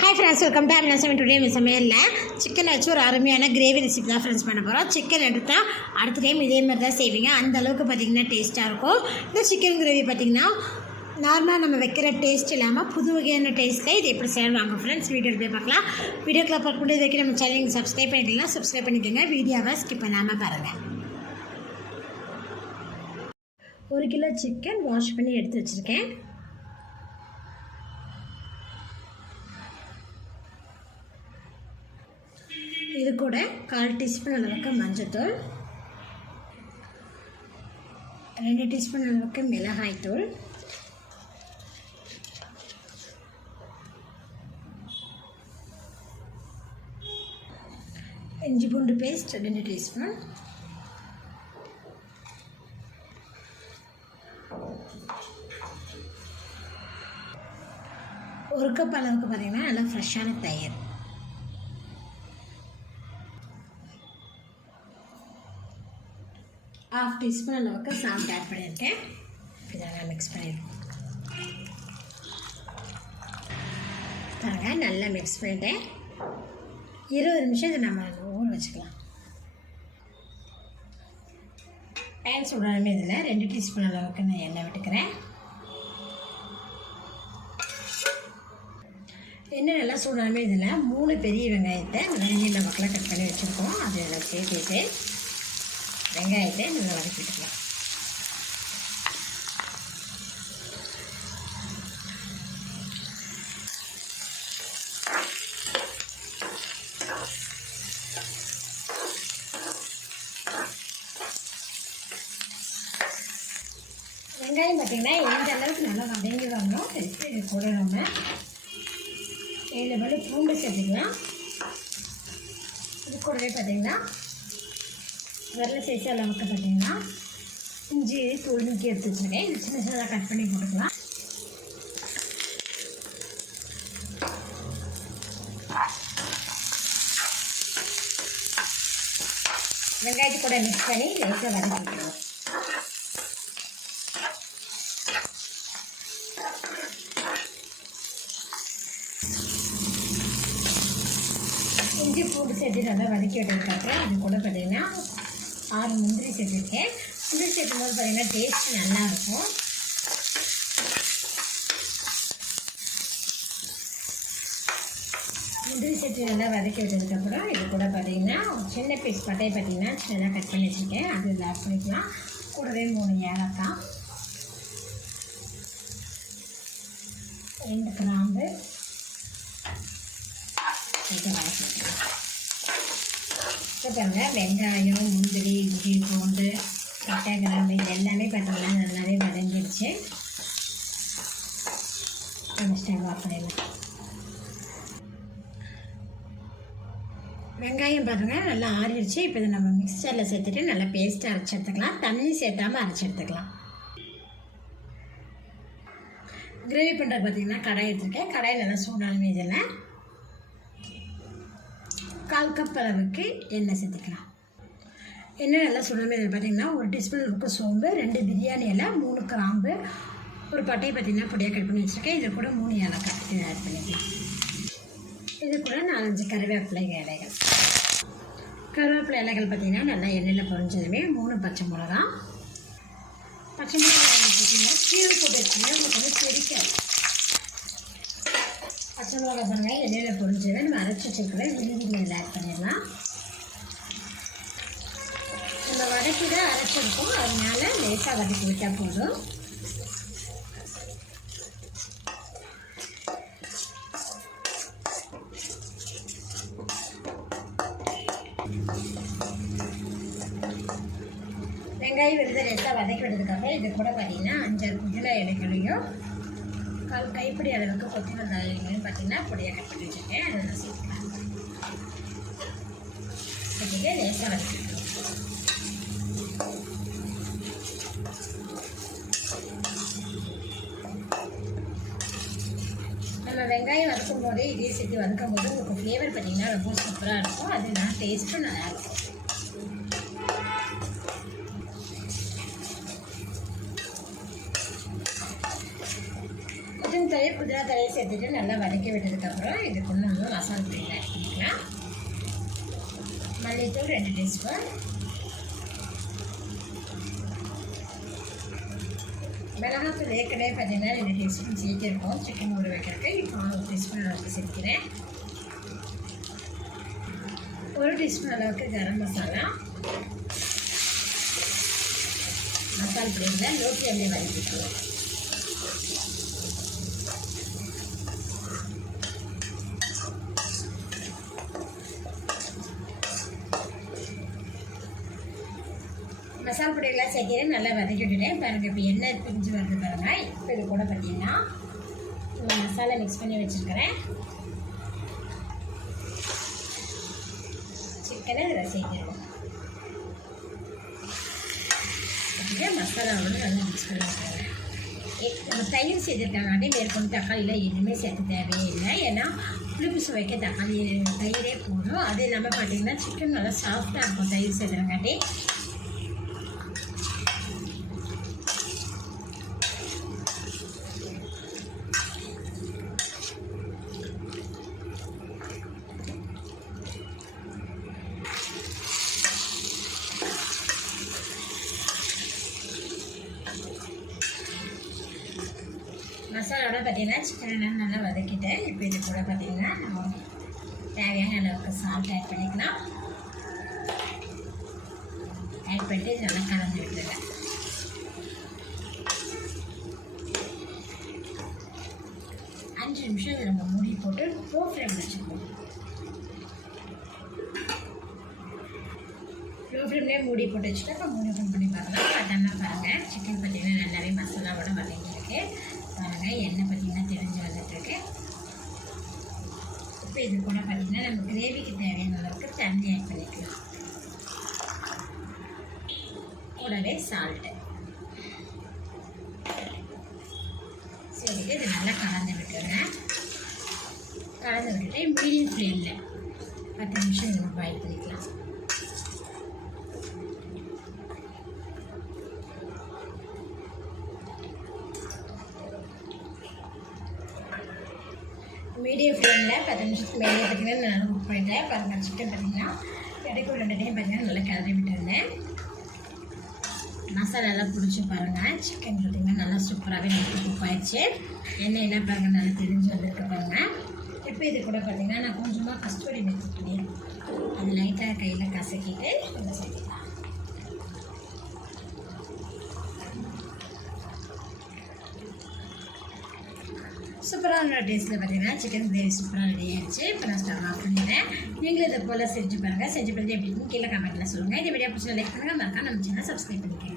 Hi friends welcome to Anna seven today miss சமையலில் chicken வச்சு ஒரு அருமையான கிரேவி ரெசிபி தான் ஃப்ரெண்ட்ஸ் பண்ண போகிறோம் சிக்கன் எடுத்தால் அடுத்த டைம் இதே மாதிரி தான் செய்வீங்க. அந்த அளவுக்கு பார்த்தீங்கன்னா டேஸ்ட்டாக இருக்கும். இந்த சிக்கன் கிரேவி பார்த்தீங்கன்னா நார்மலாக நம்ம வைக்கிற டேஸ்ட் இல்லாமல் புது வகையான டேஸ்ட்டில் இது எப்படி செய்யணும் ஃப்ரெண்ட்ஸ் வீடியோ போய் பார்க்கலாம். வீடியோக்குள்ள பார்க்கக்கூடிய வரைக்கும் நம்ம சேனலுக்கு சப்ஸ்கிரைப் பண்ணிக்கலாம் சப்ஸ்கிரைப் பண்ணிக்கோங்க. வீடியோவை ஸ்கிப் பண்ணாமல் பாருங்கள் ஒரு கிலோ சிக்கன் வாஷ் பண்ணி எடுத்து வச்சுருக்கேன். இது கூட கால் டீஸ்பூன் அளவுக்கு மஞ்சத்தூள் ரெண்டு டீஸ்பூன் அளவுக்கு மிளகாய் தூள் இஞ்சி பூண்டு பேஸ்ட் ரெண்டு டீஸ்பூன் ஒரு கப் அளவுக்கு பார்த்தீங்கன்னா நல்லா ஃப்ரெஷ்ஷான தயிர். ஹாஃப் டீஸ்பூன் அளவுக்கு சால்ட் ஆட் பண்ணியிருக்கேன். இதெல்லாம் மிக்ஸ் பண்ணிடுவோம் பாருங்க நல்லா மிக்ஸ் பண்ணிட்டேன். இருபது நிமிஷம் இதை நம்ம ஊற வச்சுக்கலாம். பேன் சூடாலுமே இதில் ரெண்டு டீஸ்பூன் அளவுக்கு நான் எண்ணெய் விட்டுக்கிறேன். எண்ணெய் நல்லா சூடாலுமே இதில் மூணு பெரிய வெங்காயத்தை வெங்காயம் மக்களை கட் பண்ணி வச்சுருக்கோம். அதை இதில் சேர்த்துட்டு வெங்காயத்தை நல்லா வதக்கிட்டுக்கலாம் வெங்காயம் பார்த்தீங்கன்னா எந்த அளவுக்கு நல்லா வதங்கி வரணும் எடுத்து இது கூட நம்ம ஏழு மணி பூண்டு சேர்த்துக்கலாம். இது கூடவே பார்த்தீங்கன்னா வரல சைஸ் அளவுக்கு பார்த்தீங்கன்னா இஞ்சி தூள் நீக்கி எடுத்து வச்சுருக்கேன். இது சின்ன சின்னதாக கட் பண்ணி போட்டுக்கலாம். வெங்காயத்து கூட மிக்ஸ் பண்ணி லைட்டாக வதக்கிக்கலாம் இஞ்சி பூண்டு சேர்த்து நல்லா வதக்கி விட்டதுக்கப்புறம் இது கூட பார்த்தீங்கன்னா ஆறு முந்திரி சேர்த்துருக்கேன் முந்திரி சேர்க்கும் போது பார்த்தீங்கன்னா டேஸ்ட் நல்லாயிருக்கும். முந்திரி சேர்த்து நல்லா வதக்கி விட்டதுக்கப்புறம் இது கூட பார்த்தீங்கன்னா சின்ன பீஸ் பட்டையை பார்த்தீங்கன்னா சின்னதாக கட் பண்ணி வச்சுருக்கேன். அது இதில் ஆட் பண்ணிக்கலாம். கூடவே மூணு ஏலக்காய் ரெண்டு கிராம்பு இதை வதக்கிக்கலாம் இப்போ பாருங்கள் வெங்காயம் முந்திரி இஞ்சி பூண்டு பட்டை கிராம்பு இது எல்லாமே பார்த்தீங்கன்னா நல்லாவே வதங்கிடுச்சு ஸ்டவ் ஆஃப் பண்ணிடலாம். வெங்காயம் பாருங்கள் நல்லா ஆறிடுச்சு. இப்போ இதை நம்ம மிக்சரில் சேர்த்துட்டு நல்லா பேஸ்ட்டாக அரைச்சி எடுத்துக்கலாம். தண்ணி சேர்த்தாமல் அரைச்சி எடுத்துக்கலாம். கிரேவி பண்ணுறது பார்த்தீங்கன்னா கடாய் எடுத்துருக்கேன். கடாயில் நல்லா சூடான இதில் கால் கப் அளவுக்கு எண்ணெய் சேர்த்துக்கலாம். எண்ணெய் நல்லா சுடாமல் இதில் பார்த்தீங்கன்னா ஒரு டீஸ்பூன் அளவுக்கு சோம்பு ரெண்டு பிரியாணி இலை மூணு கிராம்பு ஒரு பட்டையை பார்த்தீங்கன்னா பொடியாக கட் பண்ணி வச்சுருக்கேன். இது கூட மூணு ஏலக்காய் இதை ஆட் பண்ணிக்கலாம். இது கூட நாலஞ்சு கருவேப்பிலை இலைகள். கருவேப்பிலை இலைகள் பார்த்திங்கன்னா நல்லா எண்ணெயில் பொறிஞ்சதுமே மூணு பச்சை மிளகா. பச்சை மிளகா பார்த்தீங்கன்னா கீழே போட்டு வச்சுங்க உங்களுக்கு வந்து தெரிக்காது. பச்சை மிளகா வெங்காயம் வெளியில் பொரிஞ்சதை நம்ம அரைச்சி வச்சுருக்கிறேன் விழுதியில் ஆட் பண்ணிடலாம். நம்ம வதக்கி தான் அரைச்சிருக்கோம். அதனால லேசாக வதக்கி விட்டால் போதும். வெங்காயம் விழுத லேசாக வதக்கி விட்டதுக்கப்புறம் இது கூட பார்த்தீங்கன்னா அஞ்சாறு புதினா இலைகளையும் கால் கைப்பிடி அளவுக்கு கொத்தமல்லி தலைகளையும் பார்த்தீங்கன்னா பொடியாக கட் பண்ணி வச்சுருக்கேன் அதை நான் சேர்த்துக்கலாம் லேசாக வச்சுருக்கேன் நம்ம வெங்காயம் வறுக்கும் போதே இதே சேர்த்து வதக்கும் போது உங்களுக்கு ஃப்ளேவர் பார்த்தீங்கன்னா ரொம்ப சூப்பராக இருக்கும். அது நான் டேஸ்ட்டும் நல்லா புதினா தலையை சேர்த்துட்டு நல்லா வதக்கி விட்டதுக்கப்புறம் இதுக்குள்ள கொண்டு மசாலா மசால் ஆட் பண்ணிக்கலாம். மல்லித்தூள் ரெண்டு டீஸ்பூன். மிளகாத்தூள் ஏற்கனவே பார்த்தீங்கன்னா ரெண்டு டீஸ்பூன் சேர்த்திருக்கோம் சிக்கன் ஊற வைக்கிறதுக்கு இப்போ ஒரு டீஸ்பூன் அளவுக்கு சேர்க்கிறேன். ஒரு டீஸ்பூன் அளவுக்கு கரம் மசாலா. மசாலா பொடியில் லோ ஃப்ளேமில் வதக்கிக்கலாம். மசாலா பொடியெல்லாம் சேர்த்து நல்லா வதக்கி விட்டுட்டேன் பாருங்கள் இப்போ எண்ணெய் பிரிஞ்சு வருது பாருங்க. இப்போ இது கூட பார்த்தீங்கன்னா மசாலா மிக்ஸ் பண்ணி வச்சுருக்கிறேன். சிக்கனை இதில் சேர்த்துருவோம். அப்படியே மசாலாவோட நல்லா மிக்ஸ் பண்ணி வச்சுருக்கேன் நம்ம தயிர் சேர்த்துருக்காங்காட்டி மேற்கொண்டு தக்காளியில் எதுவுமே சேர்த்து தேவையே இல்லை ஏன்னா புளிப்பு சுவைக்க தக்காளி தயிரே போதும். அது இல்லாமல் பார்த்தீங்கன்னா சிக்கன் நல்லா சாஃப்டாக இருக்கும் தயிர் சேர்த்துறங்காட்டி மசாலாவோட பார்த்தீங்கன்னா சிக்கனை நல்லா வதக்கிட்டேன் இப்போ இது கூட பார்த்தீங்கன்னா நம்ம தேவையான அளவுக்கு சால்ட் ஆட் பண்ணிக்கலாம். ஆட் பண்ணிட்டு நல்லா கலந்து விட்டுருங்க. அஞ்சு நிமிஷம் இதை நம்ம மூடி போட்டு லோ ஃப்ளேம் வச்சுக்கணும் லோ ஃப்ளேம்லேயே மூடி போட்டு வச்சுட்டா நம்ம மூடி ஓப்பன் பண்ணி பார்க்கலாம் பட்டன்னா பாருங்கள் சிக்கன் பார்த்தீங்கன்னா நல்லாவே மசாலாவோட வதங்கியிருக்கு பாருங்கள் எண்ணெய் பார்த்தீங்கன்னா தெரிஞ்சு வந்துட்டுருக்கு இப்போ இது கூட பார்த்தீங்கன்னா நம்ம கிரேவிக்கு தேவையான அளவுக்கு தண்ணி ஆட் பண்ணிக்கலாம் கூடவே சால்ட்டு சரிட்டு இது நல்லா கலந்து விட்டுருங்க கலந்து விட்டுட்டு மீடியம் ஃப்ளேமில் பத்து நிமிஷம் நம்ம பாயில் பண்ணிக்கலாம் மீடியம் ஃப்ளேமில் பத்து நிமிஷத்துக்கு மேலே பார்த்தீங்கன்னா நான் நல்லா குக் பண்ணிட்டேன். பாருங்கள் சிக்கன் பார்த்தீங்கன்னா இடைக்கு ரெண்டு டைம் பார்த்தீங்கன்னா நல்லா கிளறி விட்டுருந்தேன் மசாலாலாம் பிடிச்சி பாருங்கள் சிக்கன் பார்த்திங்கன்னா நல்லா சூப்பராகவே நல்லா குக் ஆயிடுச்சு. எண்ணெய் என்ன பாருங்கள் நல்லா தெரிஞ்சு வந்திருக்கு பாருங்கள் இப்போ இது கூட பார்த்தீங்கன்னா நான் கொஞ்சமாக கஸ்தூரி மெத்தி அது லைட்டாக கையில் கசக்கிட்டு கொஞ்சம் சேர்த்துக்கலாம். சூப்பரான டேஸ்ட்டில் பார்த்தீங்கன்னா சிக்கன் கிரேவி சூப்பராக ரெடி ஆயிடுச்சு. இப்போ நான் ஸ்டவ் ஆஃப் பண்ணிடுறேன். நீங்களும் இதை போல் செஞ்சு பாருங்கள் செஞ்சு பார்த்து எப்படி இருக்குன்னு கீழே கமெண்ட்டில் சொல்லுங்கள் இந்த வீடியோ பிடிச்சா லைக் பண்ணுங்கள் மறக்காம நம்ம சேனல் சப்ஸ்கிரைப் பண்ணிக்கோங்க.